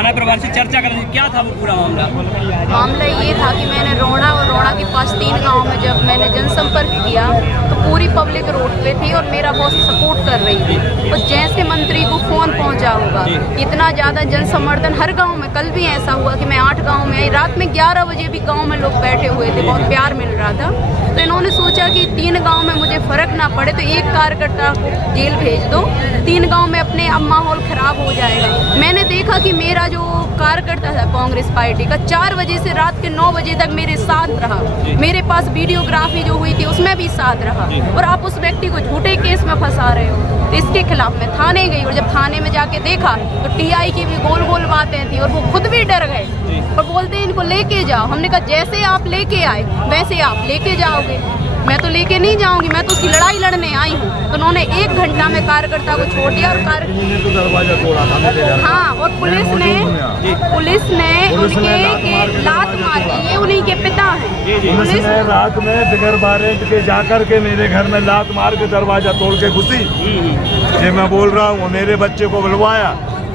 थाना परिवार से चर्चा कर रही थी, क्या था वो पूरा मामला? मामला ये था कि मैंने रोड़ा और रोड़ा के पास 3 गांव में जब मैंने जनसंपर्क किया तो पूरी पब्लिक रोड पे थी और मेरा बहुत सपोर्ट कर रही थी। और जैसे मंत्री को फोन पहुंचा होगा, इतना ज़्यादा जन समर्थन हर गांव में। कल भी ऐसा हुआ कि मैं 8 गांव में आई, रात में 11 बजे भी गांव में लोग बैठे हुए थे, बहुत प्यार मिल रहा था। तो इन्होंने सोचा कि 3 गाँव में मुझे फर्क ना पड़े तो एक कार्यकर्ता को जेल भेज दो, 3 गाँव में अपने अब माहौल खराब हो जाएगा। मैंने देखा कि मेरा जो कार्यकर्ता था कांग्रेस पार्टी का 4 बजे से रात के 9 बजे तक मेरे साथ रहा, मेरे पास वीडियोग्राफी जो हुई थी उसमें भी साथ रहा, और आप उस व्यक्ति को झूठे केस में फंसा रहे हो। तो इसके खिलाफ मैं थाने गई और जब थाने में जाके देखा तो टीआई की भी गोल गोल बातें थी और वो खुद भी डर गए और बोलते इनको लेके जाओ। हमने कहा जैसे आप लेके आए वैसे आप लेके जाओगे, मैं तो लेके नहीं जाऊंगी, मैं तो उसकी लड़ाई लड़ने आई हूँ। तो उन्होंने 1 घंटा में कार्यकर्ता को छोड़ दिया और तो दरवाजा तोड़ा था। हाँ, और पुलिस ने उनके लात मारी, ये उन्हीं के पिता हैं। पुलिस ने रात में बगैर वारंट के जाकर के मेरे घर में लात मार के दरवाजा तोड़ के घुसी। ये मैं बोल रहा हूँ, मेरे बच्चे को बुलवाया,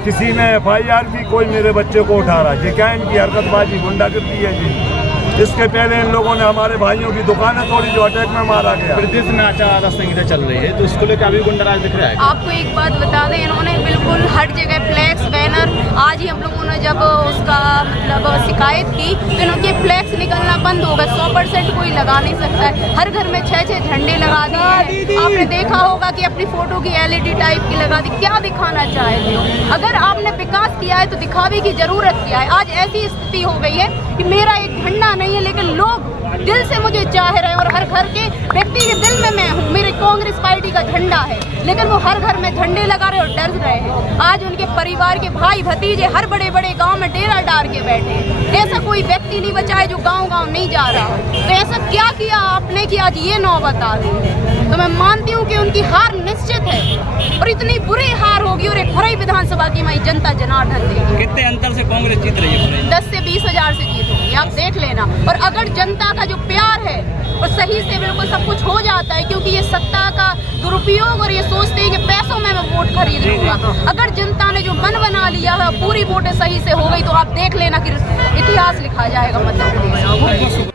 किसी ने FIR भी कोई मेरे बच्चे को उठा रहा। ये क्या इनकी हरकतबाजी गुंडागर्दी है जी। इसके पहले इन लोगों ने हमारे भाइयों की दुकानें तोड़ी जो अटैक में मारा गया। प्रदेश में आचार संहिता चल रही है तो इसको लेकर अभी गुंडाराज दिख रहा है। आपको एक बात बता दें, इन्होंने बिल्कुल हर जगह फ्लैक्स बैनर, आज ही हम लोगों ने जब उसका मतलब शिकायत की तो इनके फ्लैक्स निकलना बंद हो गए। 100% कोई लगा नहीं सकता है। हर घर में 6-6 झंडे लगा दिए। आपने देखा होगा कि अपनी फोटो की LED टाइप की लगा दी। क्या दिखाना चाहते हो? अगर आपने विकास किया है तो दिखावे की जरूरत क्या है? आज ऐसी स्थिति हो गई है कि मेरा एक झंडा नहीं है लेकिन लोग दिल से मुझे चाह रहे हैं और हर घर के व्यक्ति के दिल में मैं हूँ। मेरी कांग्रेस पार्टी का झंडा है लेकिन वो हर घर में झंडे लगा रहे और डर रहे हैं। आज उनके परिवार के भाई भतीजे हर बड़े बड़े गांव में डेरा डाल के बैठे हैं। ऐसा कोई व्यक्ति नहीं बचा है जो गांव-गांव नहीं जा रहा। तो ऐसा क्या किया आपने कि आज ये नौबत आ गई है? तो मैं मानती हूँ कि उनकी हार निश्चित है और इतनी बुरी हार होगी और एक खरई विधानसभा की माई जनता जनार्दन देगी। कितने अंतर से कांग्रेस जीत रही है? 10 से 20 हजार से जीत होगी, आप देख लेना। और अगर जनता का जो प्यार है और सही से बिल्कुल सब कुछ हो जाता है, क्योंकि ये सत्ता का दुरुपयोग और ये सोचते हैं कि पैसों में मैं वोट खरीद लूंगा। अगर जनता ने जो मन बना लिया है, पूरी वोटें सही से हो गई तो आप देख लेना कि इतिहास लिखा जाएगा मध्य प्रदेश।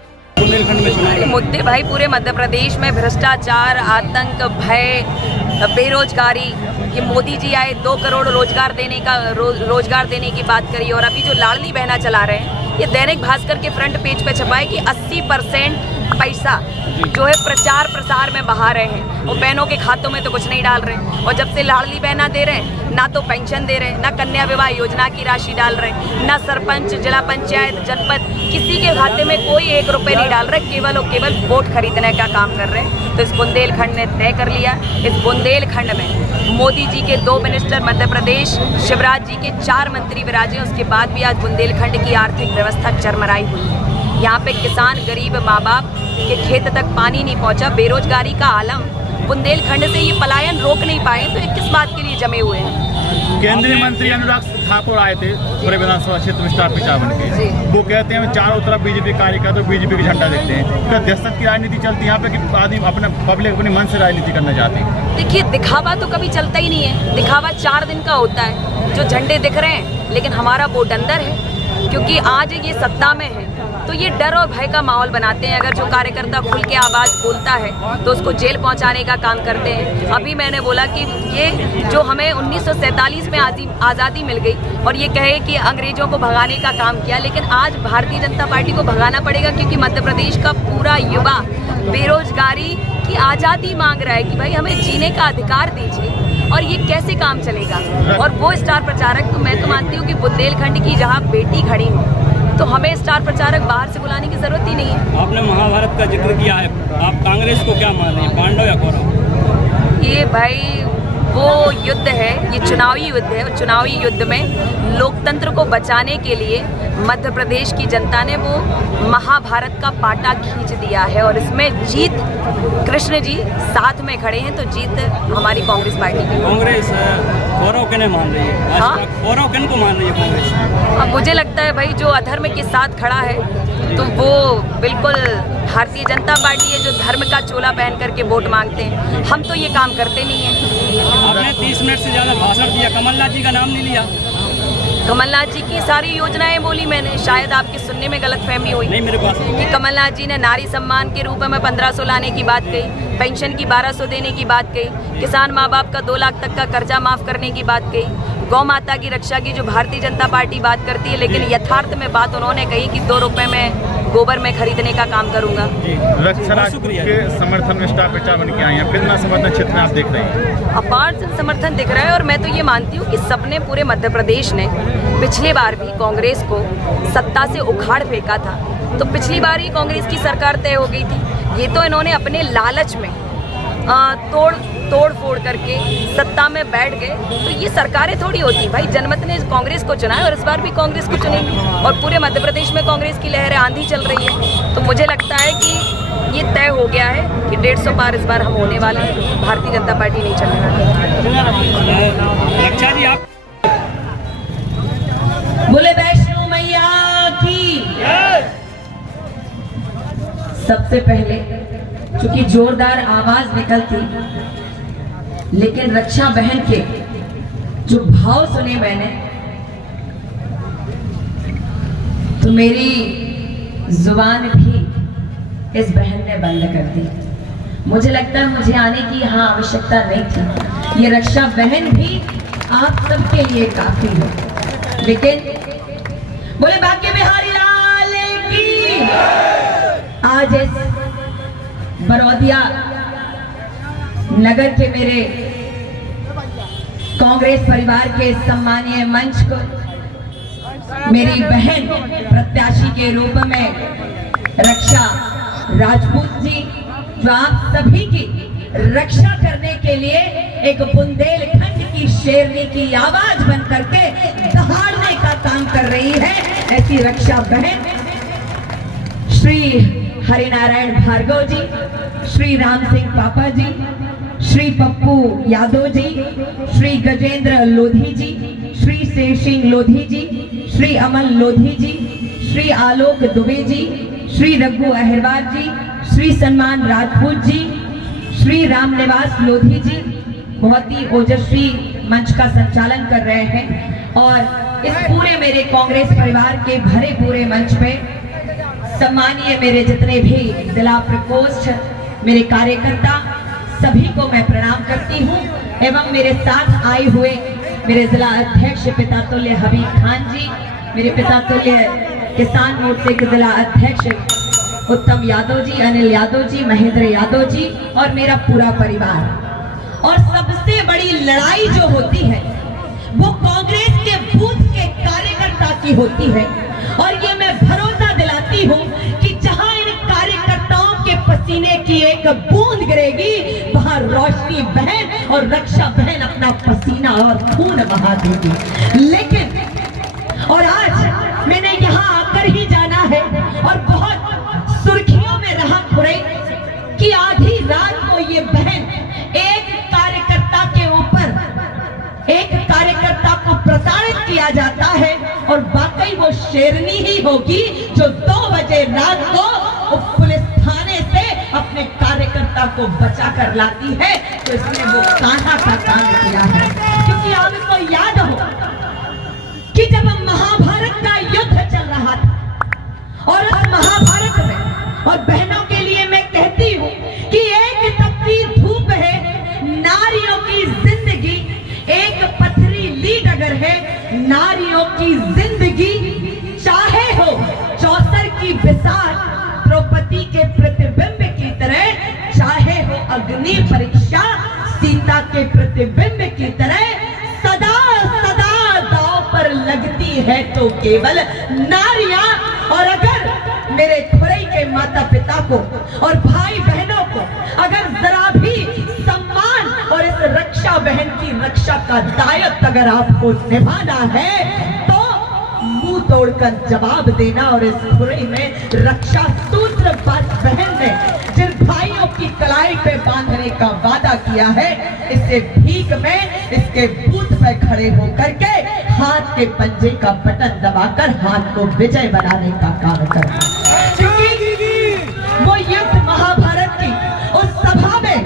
मुद्दे भाई पूरे मध्य प्रदेश में भ्रष्टाचार, आतंक, भय, बेरोजगारी। ये मोदी जी आए 2 करोड़ रोजगार देने की बात करी और अभी जो लाडली बहना चला रहे हैं, ये दैनिक भास्कर के फ्रंट पेज पे छपा है कि 80% पैसा जो है प्रचार प्रसार में बहा रहे हैं और बहनों के खातों में तो कुछ नहीं डाल रहे। और जब से लाडली बहना दे रहे हैं, ना तो पेंशन दे रहे हैं, ना कन्या विवाह योजना की राशि डाल रहे हैं, ना सरपंच, जिला पंचायत, जनपद किसी के खाते में कोई 1 रुपये नहीं डाल रहे, केवल और केवल वोट खरीदने का काम कर रहे हैं। तो इस बुंदेलखंड ने तय कर लिया, इस बुंदेलखंड में मोदी जी के 2 मिनिस्टर मध्य प्रदेश, शिवराज जी के 4 मंत्री विराजे। उसके बाद भी आज बुंदेलखंड की आर्थिक व्यवस्था चरमराई हुई है। यहाँ पे किसान, गरीब माँ बाप के खेत तक पानी नहीं पहुँचा, बेरोजगारी का आलम। बुंदेलखंड से ये पलायन रोक नहीं पाए तो ये किस बात के लिए जमे हुए हैं? केंद्रीय मंत्री अनुराग ठाकुर आए थे पूरे विधानसभा क्षेत्र में स्टार प्रचार बन के। वो कहते हैं चारों तरफ बीजेपी कार्यकर्ता, बीजेपी का झंडा देखते हैं। क्या दहशत की राजनीति चलती है यहाँ पे कि आदमी अपना पब्लिक अपने मन से राजनीति करना चाहते हैं? देखिए, दिखावा तो कभी चलता ही नहीं है। दिखावा 4 दिन का होता है। जो झंडे दिख रहे हैं, लेकिन हमारा वोट अंदर है, क्योंकि आज ये सत्ता में है तो ये डर और भय का माहौल बनाते हैं। अगर जो कार्यकर्ता खुल के आवाज़ बोलता है तो उसको जेल पहुंचाने का काम करते हैं। अभी मैंने बोला कि ये जो हमें 1947 में आज़ादी मिल गई और ये कहे कि अंग्रेजों को भगाने का काम किया, लेकिन आज भारतीय जनता पार्टी को भगाना पड़ेगा, क्योंकि मध्य प्रदेश का पूरा युवा बेरोजगारी की आज़ादी मांग रहा है कि भाई हमें जीने का अधिकार दीजिए। और ये कैसे काम चलेगा? और वो स्टार प्रचारक, तो मैं तो मानती हूँ कि बुंदेलखंड की जहाँ बेटी खड़ी हो तो हमें स्टार प्रचारक बाहर से बुलाने की जरूरत ही नहीं है। आपने महाभारत का जिक्र किया है, आप कांग्रेस को क्या मान रहे हैं, पांडव या कौरव? ये भाई वो युद्ध है, ये चुनावी युद्ध है और चुनावी युद्ध में लोकतंत्र को बचाने के लिए मध्य प्रदेश की जनता ने वो महाभारत का पाटा खींच दिया है और इसमें जीत कृष्ण जी साथ में खड़े हैं, तो जीत हमारी कांग्रेस पार्टी की। कांग्रेस कौरव किन्हें मान रही है? हाँ? कौरव किन को मान रही है कांग्रेस? अब मुझे लगता है भाई जो अधर्म के साथ खड़ा है तो वो बिल्कुल भारतीय जनता पार्टी है, जो धर्म का चोला पहन करके वोट मांगते हैं। हम तो ये काम करते नहीं हैं। आपने 30 मिनट से ज़्यादा भाषण दिया, कमलनाथ जी का नाम नहीं लिया। कमलनाथ जी की सारी योजनाएं बोली मैंने, शायद आपके सुनने में गलतफहमी हुई नहीं मेरे पास कि कमलनाथ जी ने नारी सम्मान के रूप में 1500 लाने की बात कही, पेंशन की 1200 देने की बात कही, किसान माँ बाप का 2 लाख तक का कर्जा माफ करने की बात कही, गौ माता की रक्षा की जो भारतीय जनता पार्टी बात करती है, लेकिन यथार्थ में बात उन्होंने कही कि 2 रुपए में गोबर में खरीदने का काम करूंगा। रक्षा राजपूत के समर्थन में स्टार प्रचार बन के आई हैं, कितना समर्थन क्षेत्र में आप देख रहे हैं? अपार समर्थन दिख रहा है और मैं तो ये मानती हूँ कि सबने, पूरे मध्य प्रदेश ने पिछली बार भी कांग्रेस को सत्ता से उखाड़ फेंका था, तो पिछली बार ही कांग्रेस की सरकार तय हो गई थी। ये तो इन्होंने अपने लालच में तोड़ फोड़ करके सत्ता में बैठ गए, तो ये सरकारें थोड़ी होती भाई। जनमत ने कांग्रेस को चुना है और इस बार भी कांग्रेस को चुनेंगे और पूरे मध्य प्रदेश में कांग्रेस की लहर आंधी चल रही है। तो मुझे लगता है कि ये तय हो गया है कि 150 पार इस बार हम होने वाले हैं, भारतीय जनता पार्टी नहीं चलने वाली। रक्षा जी आप बोले वैष्णो मैया की। सबसे पहले चूंकि जोरदार आवाज निकलती, लेकिन रक्षा बहन के जो भाव सुने मैंने, तो मेरी जुबान भी इस बहन ने बंद कर दी। मुझे लगता है मुझे आने की यहाँ आवश्यकता नहीं थी, ये रक्षा बहन भी आप सबके लिए काफी है। लेकिन बोले भाग्य बिहारी लाल की। आज इस बरौदिया नगर के मेरे कांग्रेस परिवार के सम्मानीय मंच को मेरी बहन प्रत्याशी के रूप में रक्षा राजपूत जी, जो आप सभी की रक्षा करने के लिए एक बुंदेलखंड की शेरनी की आवाज बन करके दहाड़ने का काम कर रही है, ऐसी रक्षा बहन श्री हरिनारायण भार्गव जी, श्री राम सिंह पापा जी, श्री पप्पू यादव जी, श्री गजेंद्र लोधी जी, श्री शेर सिंह लोधी जी, श्री अमन लोधी जी, श्री आलोक दुबे जी, श्री रघु अहिरवार जी, श्री सन्मान राजपूत जी, श्री रामनिवास लोधी जी बहुत ही ओजस्वी मंच का संचालन कर रहे हैं और इस पूरे मेरे कांग्रेस परिवार के भरे पूरे मंच पे सम्मानीय मेरे जितने भी जिला प्रकोष्ठ, मेरे कार्यकर्ता, सभी को मैं प्रणाम करती हूँ एवं मेरे साथ आए हुए मेरे जिला अध्यक्ष पिता तुल्य हबीब खान जी, मेरे पिता तुल्य किसान मोर्चे के जिला अध्यक्ष उत्तम यादव जी, अनिल यादव जी, महेंद्र यादव जी और मेरा पूरा परिवार। और सबसे बड़ी लड़ाई जो होती है वो कांग्रेस के बूथ के कार्यकर्ता की होती है और ये मैं भरोसा दिलाती हूँ कि जहाँ इन कार्यकर्ताओं के पसीने की एक बूंद गिरेगी वहाँ रोशनी बहन और रक्षा बहन अपना पसीना और खून बहा देगी। लेकिन और आज मैंने यहाँ आकर ही जाना है और बहुत सुर्खियों में रहा खुरे कि आधी रात को ये बहन एक कार्यकर्ता के ऊपर, एक कार्यकर्ता को प्रताड़ित किया जाता है और वाकई वो शेरनी ही होगी जो 2 बजे रात को पुलिस थाने से अपने कार्यकर्ता को बचा कर लाती है। तो इसने वो कान्हा का काम किया है, क्योंकि आपको याद हो कि जब महाभारत का युद्ध चल रहा था और उस महाभारत में, और बहनों के लिए मैं कहती हूँ कि एक तपती धूप है नारियों की जिंदगी, एक पथरीली डगर है नारियों की जिंदगी। चाहे हो चौसर की बिसार द्रौपदी के प्रतिबिंब की तरह, चाहे हो अग्नि परीक्षा सीता के प्रतिबिंब की तरह, सदा सदा दांव पर लगती है तो केवल नारियां। और अगर मेरे खुरई के माता पिता को और भाई बहनों को अगर जरा भी सम्मान और इस रक्षा बहन की रक्षा का दायित्व अगर आपको निभाना है तो मुंह तोड़कर जवाब देना। और इस खुरई में रक्षा सूत्र बहन ने जिन भाइयों की कलाई पे बांधने का वादा किया है, इससे भीख में इसके बूथ पे खड़े होकर के हाथ के पंजे का बटन दबाकर हाथ को विजय बनाने का काम करना। वो युद्ध महाभारत की उस सभा में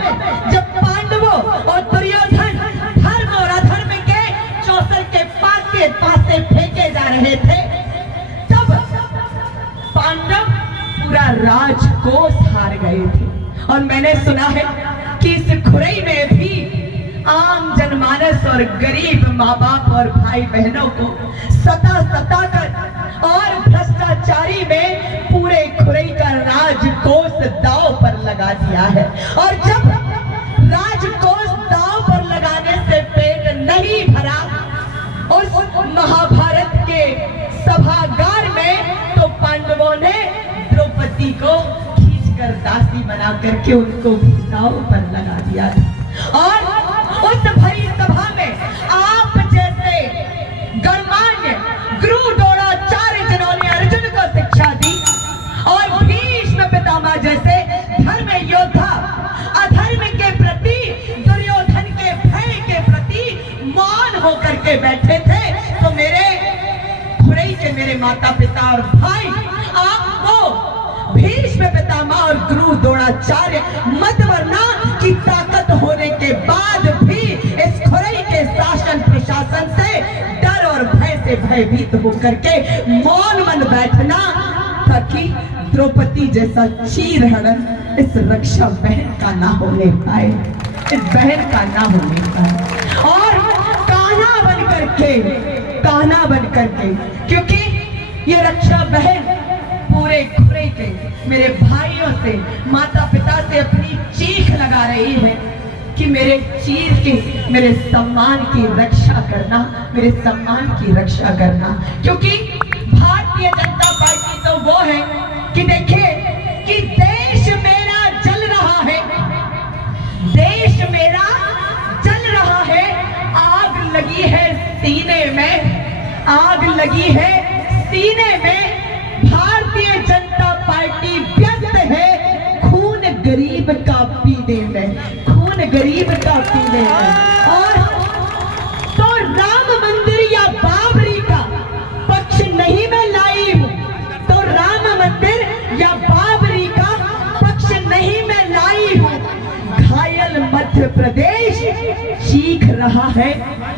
जब पांडवों और दुर्योधन धर्म और अधर्म के चौसर के पासे फेंक कोस हार गए थे। और मैंने सुना है कि इस खुरई में भी आम जनमानस और गरीब माँ बाप और भाई बहनों को सता कर और भ्रष्टाचारी में पूरे खुरई का राजकोष दांव पर लगा दिया है। और जब राजकोष दांव पर लगाने से पेट नहीं भरा उस महाभारत के सभागार में, तो पांडवों ने द्रौपदी को खींचकर दासी बना करके उनको भी दांव पर लगा दिया था। और उस भरी सभा में आप जैसे गणमान्य गुरु द्रोणाचार्य जिन्होंने अर्जुन को शिक्षा दी और भीष्म पितामह जैसे धर्म योद्धा अधर्म के प्रति, दुर्योधन के भय के प्रति मौन होकर के बैठे थे, तो मेरे खुरई के मेरे माता पिता और भाई, आपको भीष्म पितामह और गुरु द्रोणाचार्य मतवर्णा की ताकत होने के बाद भी इस खुरई के शासन प्रशासन से डर और भय से भयभीत होकर के मौन मन बैठना, ताकि द्रौपदी जैसा चीर हरण इस रक्षा बहन का ना होने पाए, इस बहन का ना होने पाए। और कान्हा बन करके, क्योंकि ये रक्षा बहन पूरे खुरई के मेरे भाइयों से, माता पिता से अपनी चीख लगा रही है कि मेरे चीर की, मेरे सम्मान की रक्षा करना, मेरे सम्मान की रक्षा करना। क्योंकि भारतीय जनता पार्टी तो वो है कि देखिए कि देश मेरा जल रहा है, देश मेरा जल रहा है, आग लगी है सीने में, आग लगी है सीने में। भारतीय जनता पार्टी व्यस्त है खून गरीब का पीने में, खून गरीब का पीने में। और तो राम मंदिर या बाबरी का पक्ष नहीं मैं लाई हूं, तो राम मंदिर या बाबरी का पक्ष नहीं मैं लाई हूं। घायल मध्य प्रदेश चीख रहा है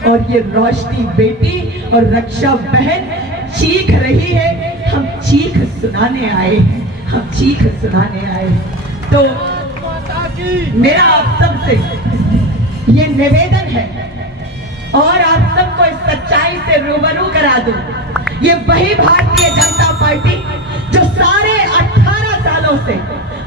और ये रोशनी बेटी और रक्षा बहन चीख रही है। हम चीख सुनाने आए हैं, हम चीख सुनाने आए। तो मेरा आप सबसे ये निवेदन है और आप सबको इस सच्चाई से रूबरू करा दूं। ये वही भारतीय जनता पार्टी जो सारे 18 सालों से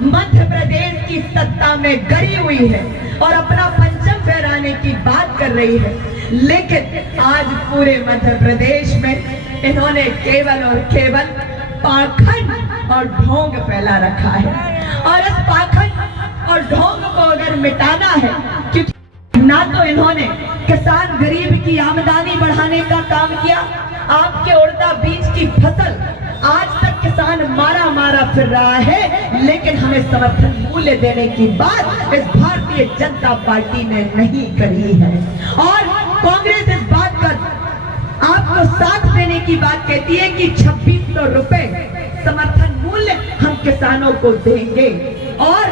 मध्य प्रदेश की सत्ता में गड़ी हुई है और अपना परचम फहराने की बात कर रही है, लेकिन आज पूरे मध्य प्रदेश में इन्होंने केवल और केवल पाखंड और ढोंग फैला रखा है। और इस पाखंड और ढोंग को अगर मिटाना है, क्योंकि ना तो इन्होंने किसान गरीब की आमदनी बढ़ाने का काम किया, आपके उड़दा बीज की फसल आज तक किसान मारा फिर रहा है, लेकिन हमें समर्थन मूल्य देने की बात इस भारतीय जनता पार्टी ने नहीं करी है। और कांग्रेस इस बात का आपको साथ देने की बात कहती है कि 2600 रुपए समर्थन मूल्य हम किसानों को देंगे। और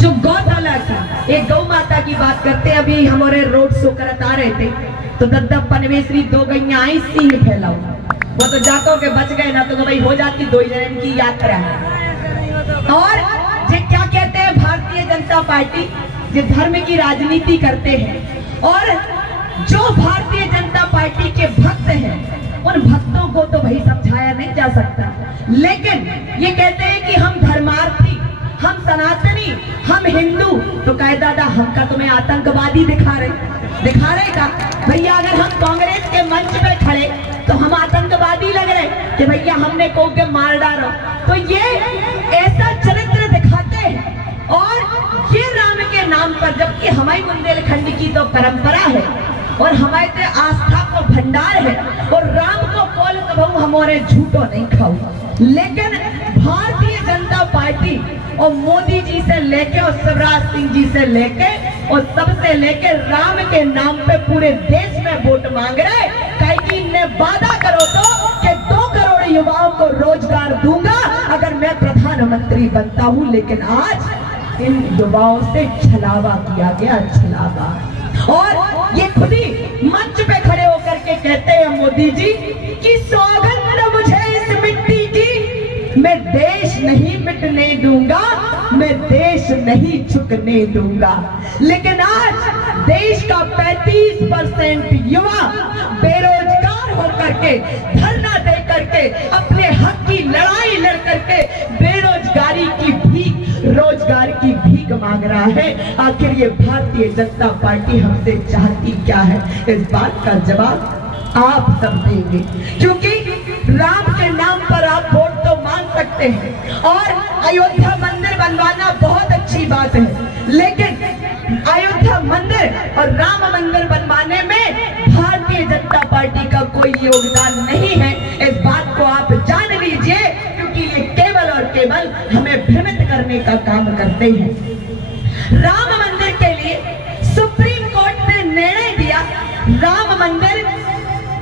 जो गौशाला की, एक गौ माता की बात करते हैं, अभी हमारे रोड शो करत आ रहे थे तो दद्दा पनवेश्वरी 2 गैया आई, सिंह फैलाओ, वो तो जातो के बच गए ना, तो भाई हो जाती 2 जन की यात्रा। और ये क्या कहते हैं भारतीय जनता पार्टी, जो धर्म की राजनीति करते हैं और जो भारतीय जनता पार्टी के भक्त हैं, उन भक्तों को तो भाई समझाया नहीं जा सकता, लेकिन ये कहते हैं कि हम धर्मार्थी, हम सनातनी, हम हिंदू, तो कहे दादा हमका तुम्हें आतंकवादी दिखा रहे का भैया। अगर हम कांग्रेस के मंच पे खड़े तो हम आतंकवादी लग रहे कि भैया हमने को के मार डालो, तो ये ऐसा चरित्र दिखाते हैं। और ये राम के नाम पर, जबकि हमारी बुंदेलखंड की तो परंपरा है और हमारे आस्था को भंडार है और राम को बोल कबहू हमारे झूठो नहीं खाओ, लेकिन भारतीय जनता पार्टी और मोदी जी से लेके और शिवराज सिंह जी से लेके और सबसे लेके राम के नाम पे पूरे देश में वोट मांग रहे। कहीं ने वादा करो तो कि 2 करोड़ युवाओं को रोजगार दूंगा अगर मैं प्रधानमंत्री बनता हूं, लेकिन आज इन युवाओं से छलावा किया गया, छलावा। और ये खुद ही मंच पे खड़े होकर के कहते हैं मोदी जी कि सौगंध मुझे इस मिट्टी की, मैं देश नहीं लुटने दूंगा, मैं देश नहीं झुकने दूंगा। लेकिन आज देश का 35% युवा बेरोजगार होकर के, धरना दे करके, अपने हक की लड़ाई लड़ करके बेरोजगारी की भीख, रोजगार की भीख मांग रहा है। आखिर ये भारतीय जनता पार्टी हमसे चाहती क्या है? इस बात का जवाब आप सब देंगे, क्योंकि राम के नाम पर आप वोट तो मांग सकते हैं और अयोध्या मंदिर बनवाना बहुत अच्छी बात है, लेकिन अयोध्या मंदिर और राम मंदिर बनवाने में भारतीय जनता पार्टी का कोई योगदान नहीं है। इस बात को आप जान लीजिए, क्योंकि ये केवल और केवल हमें भ्रमित करने का काम करते हैं। राम मंदिर के लिए सुप्रीम कोर्ट ने निर्णय दिया, राम मंदिर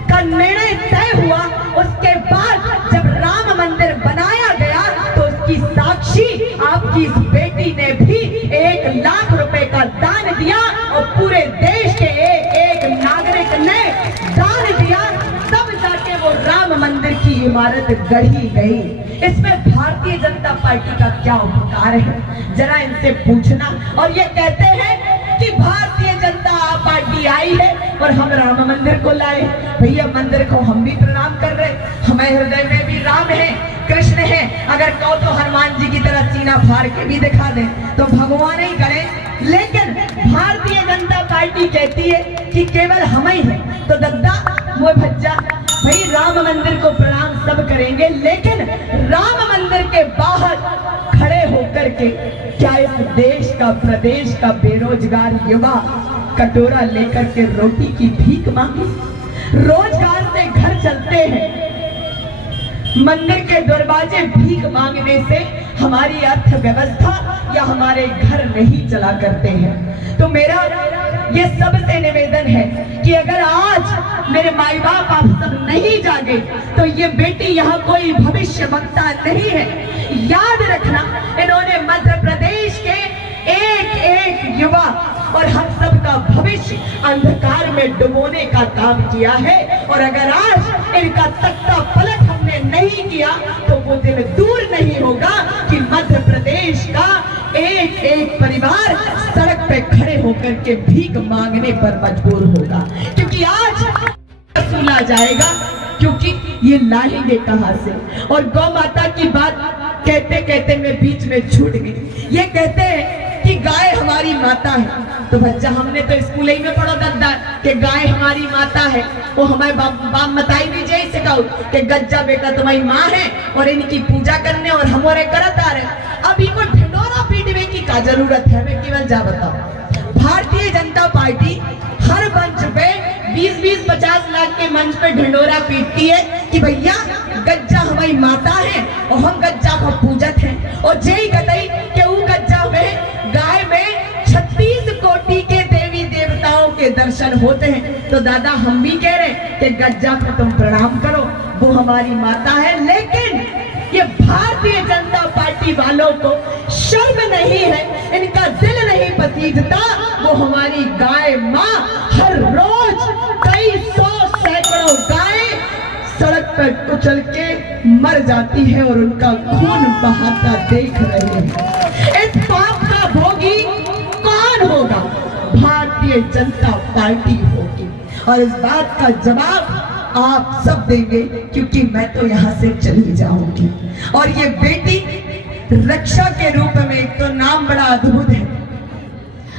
का निर्णय तय हुआ। उसके बाद जब राम मंदिर बनाया गया तो उसकी साक्षी आपकी इस बेटी ने भी 1 लाख रुपए का दान दिया और पूरे देश के एक नागरिक ने दान दिया, तब जाके वो राम मंदिर की इमारत गढ़ी गई। इसमें भारतीय जनता पार्टी का क्या उपकार है, जरा इनसे पूछना। और ये कहते हैं कि भारतीय जनता पार्टी आई है और हम राम मंदिर को लाए। भैया, मंदिर को हम भी प्रणाम कर रहे, हमारे हृदय में भी राम है, कृष्ण है। अगर कहो तो हनुमान जी की तरह सीना फाड़ के भी दिखा दे तो भगवान ही करे, लेकिन भारतीय जनता पार्टी कहती है कि केवल हम ही है। तो दद्दा वो भज्जा, भाई राम मंदिर को प्रणाम सब करेंगे, लेकिन राम मंदिर के बाहर खड़े होकर के क्या इस देश का, प्रदेश का बेरोजगार युवा कटोरा लेकर के रोटी की भीख मांगे? रोजगार से घर चलते हैं, मंदिर के दरवाजे भीख मांगने से हमारी अर्थव्यवस्था या हमारे घर नहीं चला करते हैं। तो मेरा ये सबसे निवेदन है कि अगर आज मेरे माई बाप आप सब नहीं जागे तो ये बेटी यहाँ कोई भविष्य वक्ता नहीं है। याद रखना, इन्होंने मध्य प्रदेश के एक युवा और हम सब का भविष्य अंधकार में डुबोने का काम किया है। और अगर आज इनका तख्ता पलट हमने नहीं किया तो वो दिन दूर नहीं होगा कि मध्य प्रदेश का एक परिवार सड़क पे खड़े होकर के भीख मांगने पर मजबूर होगा, क्योंकि आज वसूला जाएगा, क्योंकि ये लाएंगे कहां से। और गौ माता की बात कहते कहते मैं बीच में छूट गई। ये कहते हैं कि गाय हमारी माता है, तो बच्चा हमने तो स्कूल ही में पढ़ा दद्दा कि गाय हमारी माता है। वो हमारे बाप बताई दीजिए इसे कहो कि गज्जा बेटा तुम्हारी माँ है और इनकी पूजा करने और हमारे करत आ रहे। अब इनको ढिंडोरा पीटने की क्या जरूरत है? मैं केवल जा बताओ, भारतीय जनता पार्टी हर मंच पे 20-50 लाख के मंच पे ढिंडोरा पीटती है कि भैया गज्जा हमारी माता है और हम गज्जा को पूजत हैं। और जय कतई कि वो गज्जा में, गाय में 36 कोटि के देवी देवताओं के दर्शन होते हैं। तो दादा हम भी कह रहे कि गज्जा को तुम प्रणाम करो, वो हमारी माता है। लेकिन ये भारतीय जनता पार्टी वालों को शर्म नहीं है, इनका दिल नहीं पसीजता। वो हमारी गाय माँ हर रोज कई सौ सैकड़ों गाय सड़क पर कुचल के मर जाती है और उनका खून बहाता देख रहे हैं। इस पाप का भोगी कौन होगा? भारतीय जनता पार्टी होगी। और इस बात का जवाब आप सब देंगे, क्योंकि मैं तो यहाँ से चली जाऊंगी। और ये बेटी रक्षा के रूप में, एक तो नाम बड़ा अद्भुत है,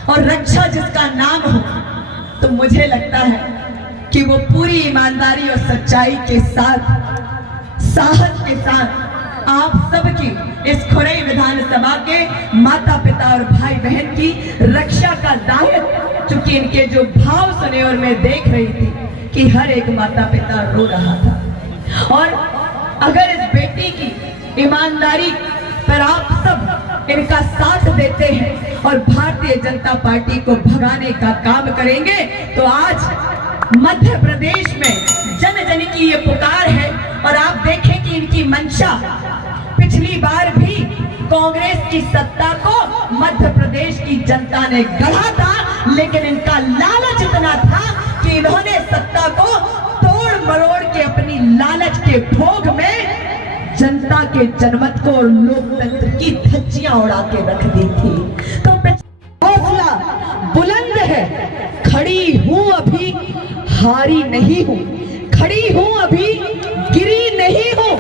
और रक्षा जिसका नाम हो तो मुझे लगता है कि वो पूरी ईमानदारी और सच्चाई के साथ, साहस के साथ आप सबकी इस खुरई विधानसभा के माता पिता और भाई बहन की रक्षा का दायित्व, चूंकि इनके जो भाव सुने और मैं देख रही थी कि हर एक माता पिता रो रहा था। और अगर इस बेटी की ईमानदारी पर आप सब इनका साथ देते हैं और भारतीय जनता पार्टी को भगाने का काम करेंगे, तो आज मध्य प्रदेश में जन जन की ये पुकार है। और आप देखें कि इनकी मंशा, पिछली बार भी कांग्रेस की सत्ता को मध्य प्रदेश की जनता ने गढ़ा था, लेकिन इनका लालच इतना था कि इन्होंने सत्ता को तोड़ मरोड़ के अपनी लालच के भोग में जनता के जनमत को और लोकतंत्र की धज्जियां उड़ा के रख दी थी। तो हौसला बुलंद है, खड़ी हूं अभी, हारी नहीं हूं, खड़ी हूं अभी, गिरी नहीं हूं,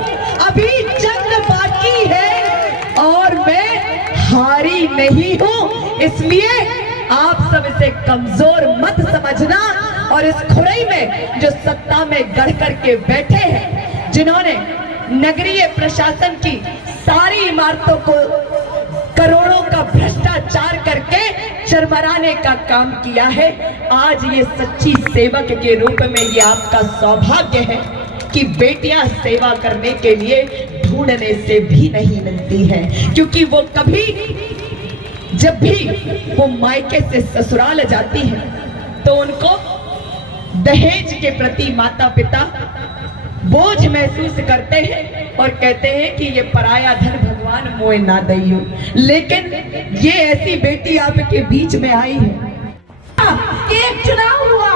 अभी जंग बाकी है और मैं हारी नहीं हूं। इसलिए आप सब इसे कमजोर मत समझना और इस खुरई में जो सत्ता में गढ़ करके बैठे हैं, जिन्होंने नगरीय प्रशासन की सारी इमारतों को करोड़ों का भ्रष्टाचार करके चरमराने का काम किया है, आज ये सच्ची सेवक के रूप में ये आपका सौभाग्य है कि बेटियां सेवा करने के लिए ढूंढने से भी नहीं मिलती है, क्योंकि वो कभी जब भी वो मायके से ससुराल जाती है तो उनको दहेज के प्रति माता पिता बोझ महसूस करते हैं और कहते हैं कि ये पराया धन भगवान मोए ना दइयो। लेकिन ये ऐसी बेटी आपके बीच में आई है। एक चुनाव हुआ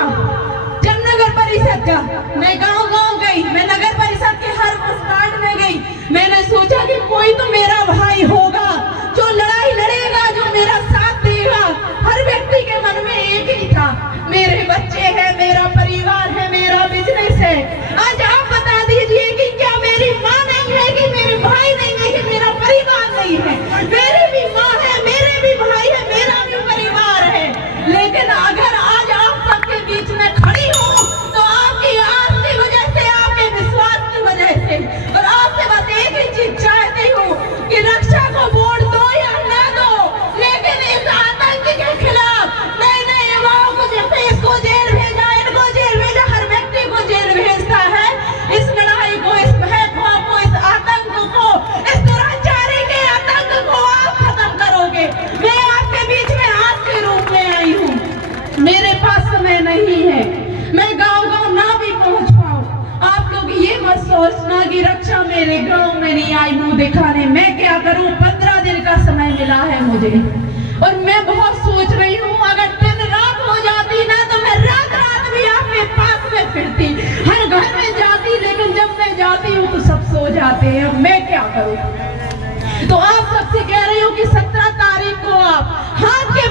जब नगर परिषद का, मैं गांव गई, मैं नगर परिषद के हर वार्ड में गई। मैंने सोचा कि कोई तो मेरा भाई होगा जो लड़ाई लड़ेगा, जो मेरा साथ देगा। हर व्यक्ति के मन में एक ही था, मेरे बच्चे हैं, मेरा परिवार है, मेरा बिजनेस है। आज आप बता दीजिए कि क्या मेरी माँ नहीं है, कि मेरे भाई नहीं है, कि मेरा परिवार नहीं है? मेरी भी माँ है, मेरे भी भाई है, मेरा भी परिवार है। लेकिन अगर आज आप सबके बीच में खड़ी हूँ तो आपकी आस की वजह से, आपके विश्वास की वजह से। और आपसे बस एक ही चीज चाहती हूँ कि रक्षा को वोट दो या न दो, लेकिन इस आतंक के खिलाफ नए युवाओं को जैसे इसको जेल भेजा, इनको जेल भेजा, हर व्यक्ति को जेल भेजता है। इस लड़ाई को, इस भयभाव को, इस आतंक को, इस दुराचारी के आतंक को आप खत्म करोगे। मैं आपके बीच में हाथ के रूप में आई हूँ। मेरे पास समय नहीं है, मैं गांव ना भी पहुंच पाऊं। आप लोग ये मत सोचना कि रक्षा मेरे गांव में नहीं आई मुंह दिखाने। मैं क्या करूं, 15 दिन का समय मिला है मुझे और मैं बहुत सोच रही हूँ। अगर दिन रात हो जाती ना तो मैं रात भी आपके पास में फिरती, हर घर में जाती, लेकिन जब मैं जाती हूँ तो सब सो जाते हैं। मैं क्या करूँ? तो आप सबसे कह रही हूँ कि 17 तारीख को आप हाथ के